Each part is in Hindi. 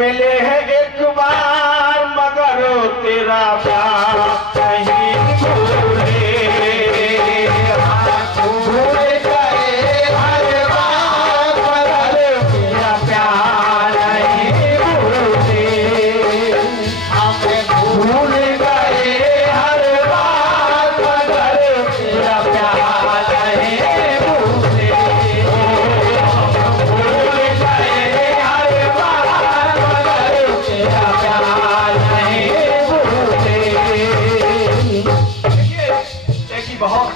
मिले है एक बार मगर तेरा प्यार नहीं भूले, भूल गए हर बार मगर तेरा प्यार नहीं भूले, हमें भूल गए हर बार मगर तेरा प्यार नहीं भूले, भूल गए हर बार मगर तेरा प्यार नहीं भूले। देखिए बहुत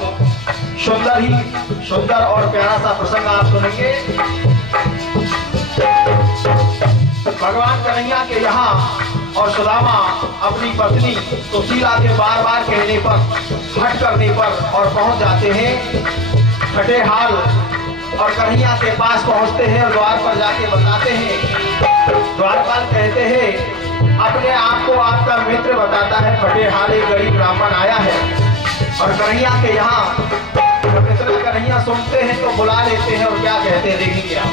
सुंदर और प्यारा सा प्रसंग आप सुनेंगे। भगवान कन्हैया के यहाँ और सुदामा अपनी पत्नी सुशीला के बार बार कहने पर, हट करने पर और पहुंच जाते हैं फटे हाल, और कन्हैया के पास पहुंचते हैं और द्वार पर जाके बताते हैं। द्वारपाल कहते हैं अपने आप को आपका मित्र बताता है, फटे हाल एक गरीब ब्राह्मण आया है। और कन्हैया के यहाँ जब इतना कन्हैया सुनते हैं तो बुला लेते हैं और क्या कहते हैं देखेंगे आप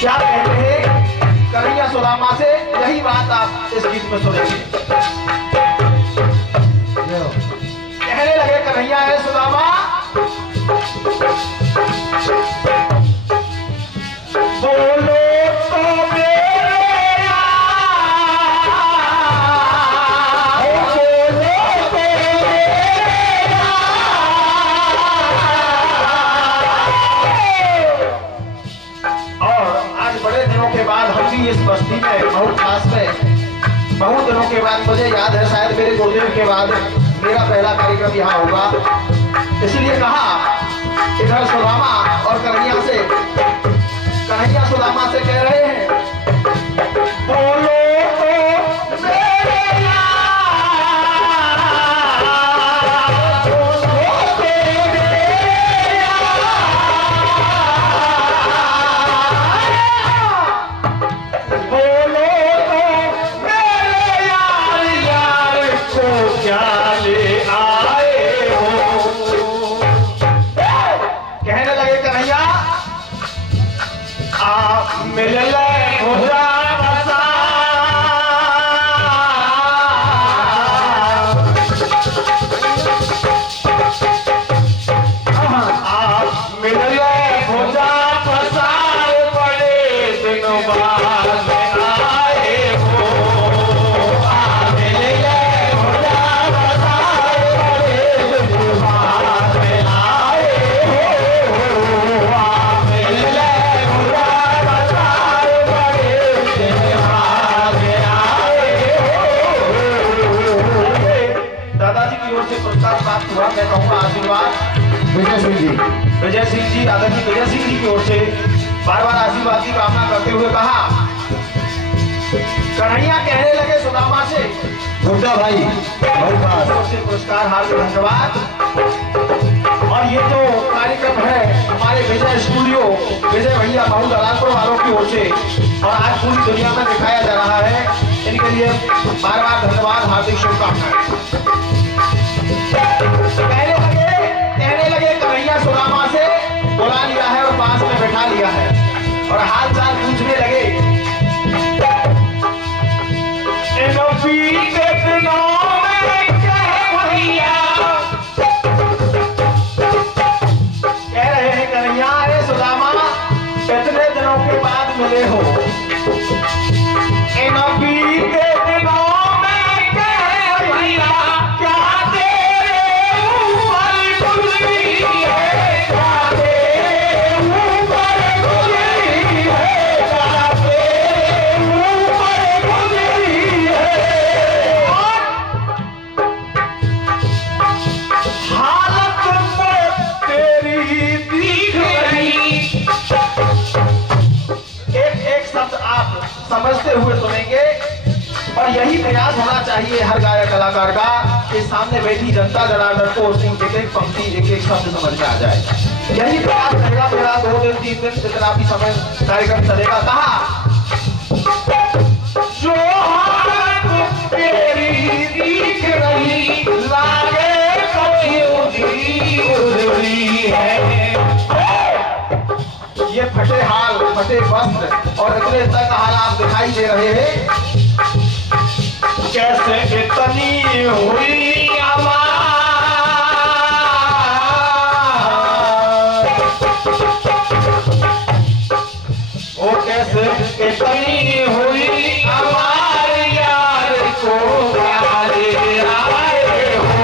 क्या कहते हैं कन्हैया सुदामा से। यही बात आप इस गीत में सुनेंगे। कहने लगे कन्हैया है सुदामा, बोलो तो मेरे इस बस्ती में बहुत खास में बहुत दिनों के बाद, मुझे याद है शायद मेरे गुरुदेव के बाद मेरा पहला कार्यक्रम यहाँ होगा, इसलिए कहा इधर सुदामा और कन्हैया सुदामा से कह रहे हैं बोलो तो मेरे मिल ले खुदा बसा, आप मिल ले खुदा बसा, बड़े दिनों बाद आए हो, मिल ले खुदा बसा, बड़े दिनों बाद आए हो, मिल ले खुदा पुरस्कार प्राप्त हुआ। मैं कहूँगा आशीर्वाद विजय सिंह जी आदरणीय विजय सिंह जी की ओर से बार बार आशीर्वाद की कामना करते हुए कहा। कन्हैया कहने लगे सुदामा से, गुड्डा भाई से पुरस्कार हार्दिक धन्यवाद। और ये जो कार्यक्रम है हमारे विजय स्टूडियो विजय भैया महू दलालपुर वालों की ओर से और आज पूरी दुनिया में दिखाया जा रहा है, इनके लिए बार बार धन्यवाद, हार्दिक शुभकामनाएं। कहने लगे कन्हैया सुदामा से बुला लिया है और पास में बैठा लिया है और हाल चाल पूछने लगे। कह रहे हैं कन्हैया अरे सुदामा कितने दिनों के बाद मिले हो, समझते हुए सुनेंगे। और यही प्रयास होना चाहिए हर गायक कलाकार का कि सामने बैठी जनता जनार्दन को उसकी एक एक पंक्ति एक एक शब्द समझ में आ जाए। यही प्रयास रहेगा मेरा 2 दिन 3 दिन जितना भी समय कार्यक्रम चलेगा। कहा जो तेरी दिख रही लागे है, ये फटे हाल फटे वस्त्र और इतने तक हालात दिखाई दे रहे हैं। कैसे इतनी हुई ओ कैसे इतनी हुई हमारी यार को प्यारे आए हो।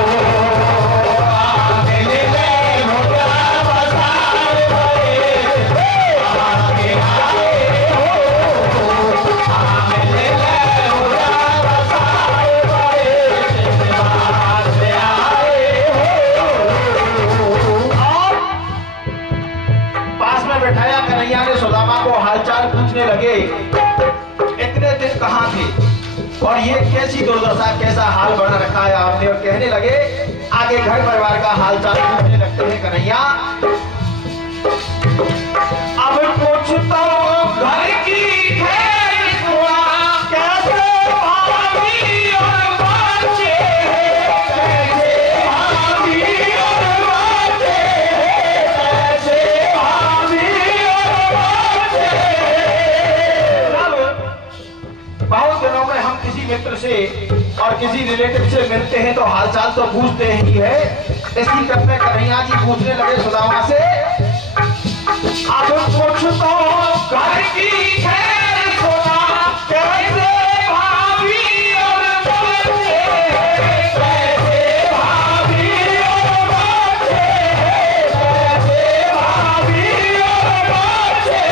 बैठाया कन्हैया ने सुदामा को हालचाल पूछने लगे, इतने दिन कहाँ थे और ये कैसी दुर्दशा, कैसा हाल बना रखा है आपने। और कहने लगे, आगे घर परिवार का हालचाल पूछने लगते हैं कन्हैया। अब कुछ तो घर की खैर हुआ, कैसे भाभी और बच्चे, कैसे भाभी और बच्चे, कैसे बहुत दिनों में हम किसी मित्र से और किसी रिलेटिव से मिलते हैं तो हालचाल तो पूछते ही है। इसी क्रम में कन्हैया जी पूछने लगे सुदामा से, अब कुछ तो घर की खैर सुना, कैसे भाभी और बच्चे, कैसे भाभी और बच्चे, कैसे भाभी और बच्चे,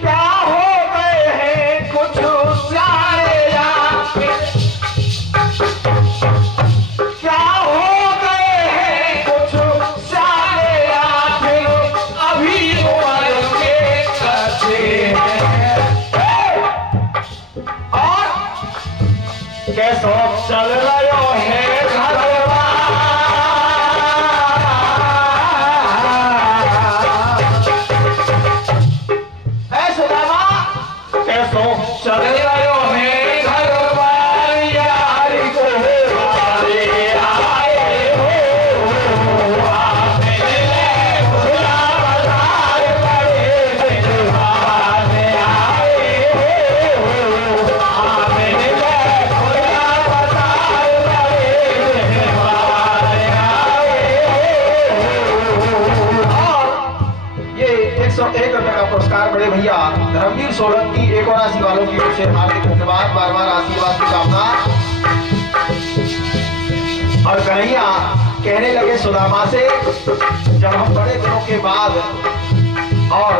क्या हो गए हैं कुछ सारे आपके, क्या हो गए हैं कुछ सारे आपके, अभी उम्र के कच्चे हैं। और कैसो चल रहे हैं घरवा, कैसो चल रहे हैं घरवा, यार को प्यारे आए हो। आपने ले खुला बाजार बड़े दिलवाने आए हो। आपने ले खुला बाजार बड़े दिलवाने आए हो। और ये 101 रुपए का पुरस्कार बड़े भैया धर्मवीर सोलंकी एक और राशि वालों की ओर से हार्दिक धन्यवाद, बार बार आशीर्वाद की कामना। और कन्हैया कहने लगे सुदामा से, जब हम बड़े दिनों के बाद और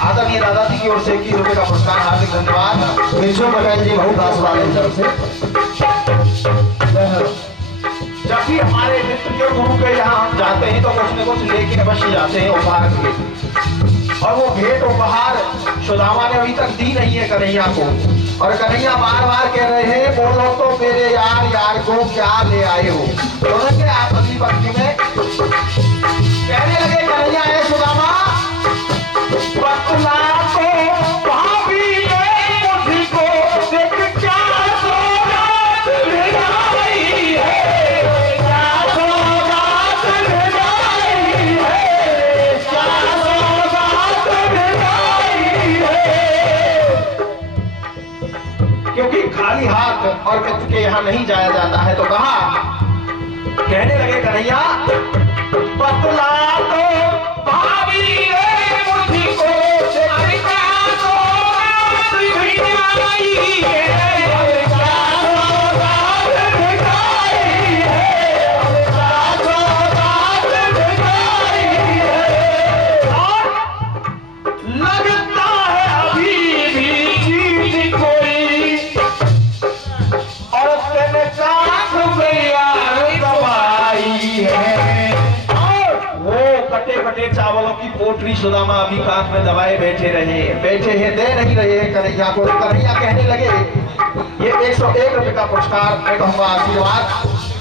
आदरणीय दादाजी की ओर से 21 रुपए का पुरस्कार हार्दिक धन्यवाद। विश्व पटेल जी बहुत आशीर्वाद की तरफ से। जब भी हमारे मित्र के गुरु के यहाँ हम जाते हैं तो कुछ न कुछ लेके अवश्य जाते हैं उपहार के, और वो भेंट उपहार सुदामा ने अभी तक दी नहीं है कन्हैया को। और कन्हैया बार बार कह रहे हैं, बोलो तो मेरे यार, यार को क्या ले आए हो। बोलेंगे आप अगली पंक्ति में कहने लगे कन्हैया है सुदामा, बतला को भाभी ने मुझको देख क्या सौगात भिड़ाई है, क्या सौगात भिड़ाई है, क्या सौगात भिड़ाई है। क्योंकि खाली हाथ और मित्र के यहाँ नहीं जाया जाता है, तो कहा, कहने लगे कन्हैया, बतला तो भाभी ने मुझको देख क्या सौगात भिड़ाई है, क्या सौगात भिड़ाई है, क्या सौगात भिड़ाई है। और लगता है अभी भी चीज कोई, और तेरे काख में यार दवाई है। और वो कटे कटे चावलों की पोटली सुदामा अभी काख में दबाए बैठे हैं, दे नहीं रहे हैं कन्हैया को। कन्हैया कहने लगे, ये 101 रुपए का पुरस्कार मैं कहूँगा आशीर्वाद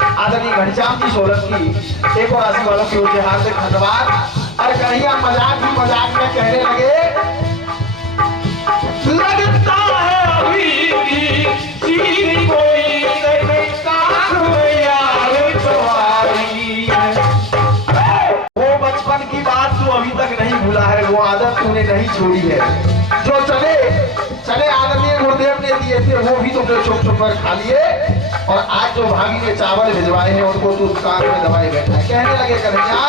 आदरणीय घनश्याम जी सोलंकी एक और राशि वालों की ओर से हार्दिक धन्यवाद। और कन्हैया मजाक ही मजाक में कहने लगे, लगता है अभी भी चीज कोई तेरे काख में यार दवाई है। वो बचपन की बात तू नहीं छोड़ी है। जो चने आदरणीय गुरुदेव ने दिए थे वो भी तुमने चुप चुप कर खा लिए, और आज जो भाभी ने चावल भिजवाए हैं उनको तू कान में दबाए बैठा है। कहने लगे कन्हैया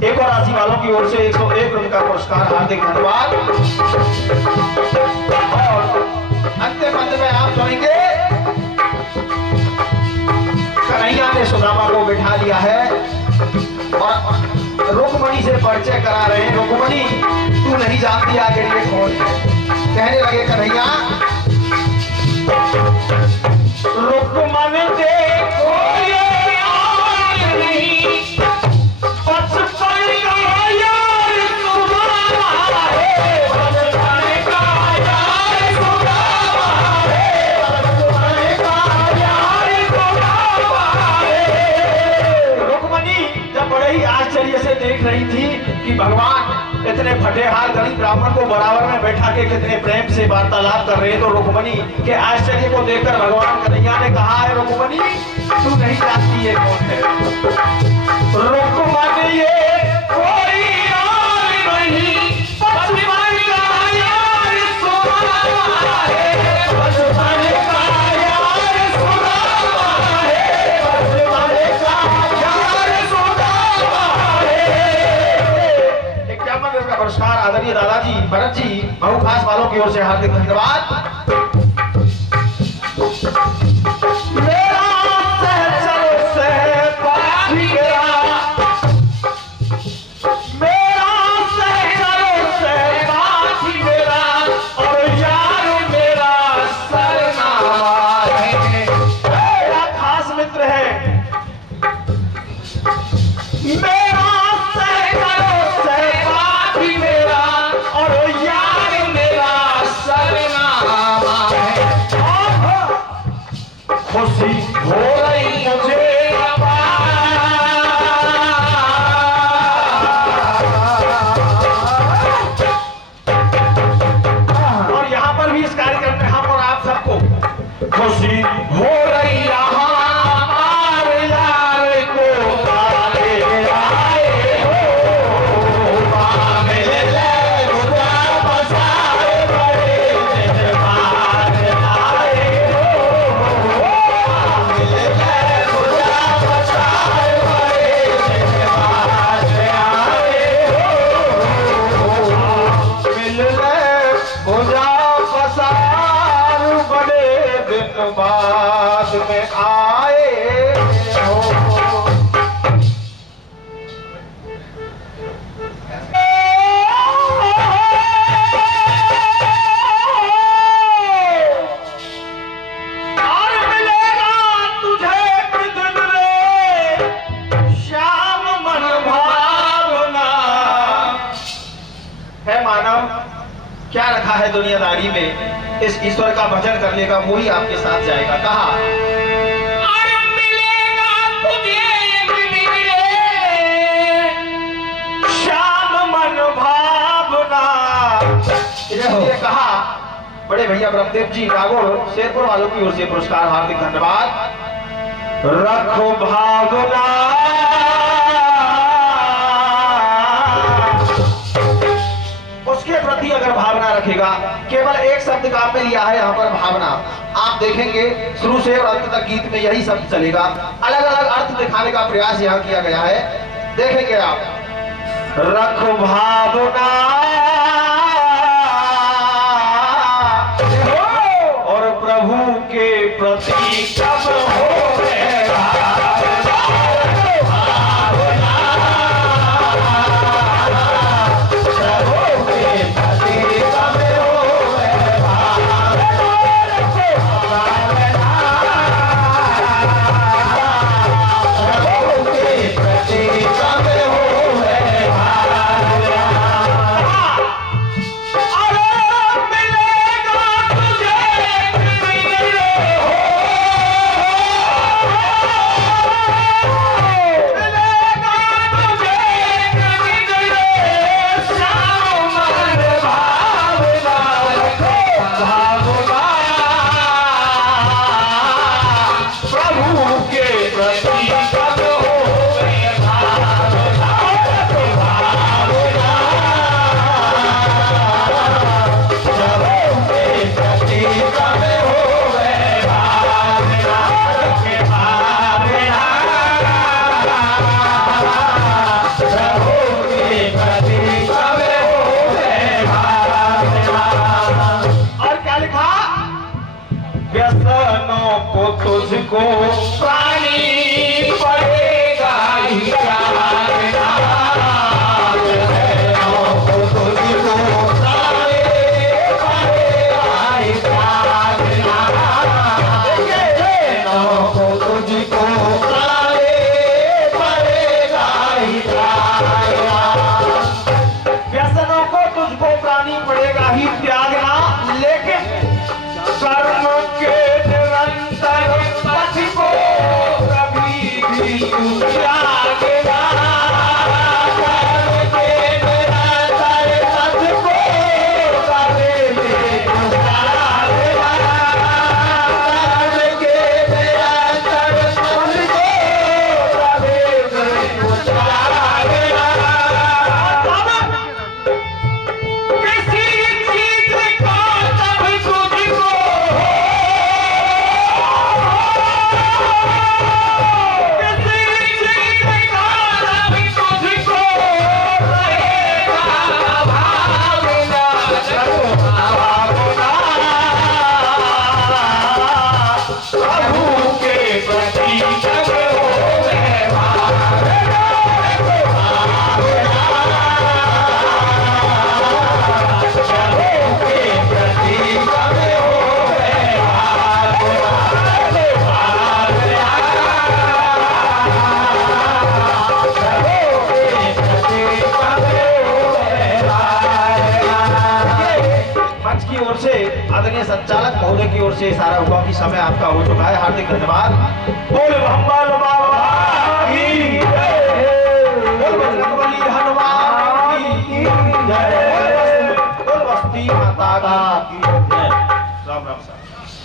एक और राशि वालों की ओर से 101 रुपये का पुरस्कार, हार्दिक धन्यवाद। और अंतिम अंत में आप सुनेंगे कन्हैया ने सुदामा को बिठा लिया है और रुक्मणी से परिचय करा रहे हैं। रुक्मणी तू नहीं जानती आखिर ये कौन है। कहने लगे कन्हैया रुक्मणी देखो देख रही थी कि भगवान इतने फटेहाल गरीब ब्राह्मण को बराबर में बैठा के कितने प्रेम से वार्तालाप कर रहे हैं। तो रुक्मणी के आश्चर्य को देखकर भगवान कन्हैया ने कहा है रुक्मणी तू नहीं जानती ये कौन है। रुक्मणी ये कोई और नहीं बचपन का यार सुदामा है, बचपन का यार सुदामा है, बचपन का यार सुदामा है। का पुरस्कार आदरणीय दादाजी भरत जी बहु खास वालों की ओर से हार्दिक धन्यवाद। खुशी हो रही हमारे यार को आए हो मांगले ले खुदा बसाए बड़े जवान आए हो मांगले ले खुदा बसाए बड़े जवान आए हो मिलने खुदा बसार बड़े बाद में आए हो। और मिलेगा तुझे दिन रे श्याम मन भावना। है मानव क्या रखा है दुनियादारी में, इस ईश्वर का भजन करने का वही आपके साथ जाएगा। कहा और मिलेगा तुझे श्याम मन भावना। इसलिए कहा बड़े भैया ब्रह्मदेव जी नागौर शेरपुर वालों की ओर से पुरस्कार, हार्दिक धन्यवाद। रखो भावना उसके प्रति अगर भावना रखेगा, केवल एक शब्द काम में लिया है यहाँ पर भावना। आप देखेंगे शुरू से और अंत तक गीत में यही शब्द चलेगा, अलग अलग अर्थ दिखाने का प्रयास यहाँ किया गया है। देखेंगे आप रखो भावना प्रति कब होवे तुझको पानी पड़ेगा ही प्यार व्यसनों को तुझको प्राणी पड़ेगा ही त्यागना, लेकिन कर्म के निरंतर पथ को कभी भी त्यागना। कर्म के निरंतर पथ को कभी भी त्यागना। कर्म के निरंतर पथ को कभी भी त्यागना। किसी चीज को तब तुझको आदरणीय संचालक महोदय की ओर से सारा हुआ कि समय आपका हो चुका है। हार्दिक धन्यवाद। बोल भंबाल बाबा की जय, बोल बजरंगबली हनुमान की जय, बोल बस्ती माता की जय। राम राम साहब।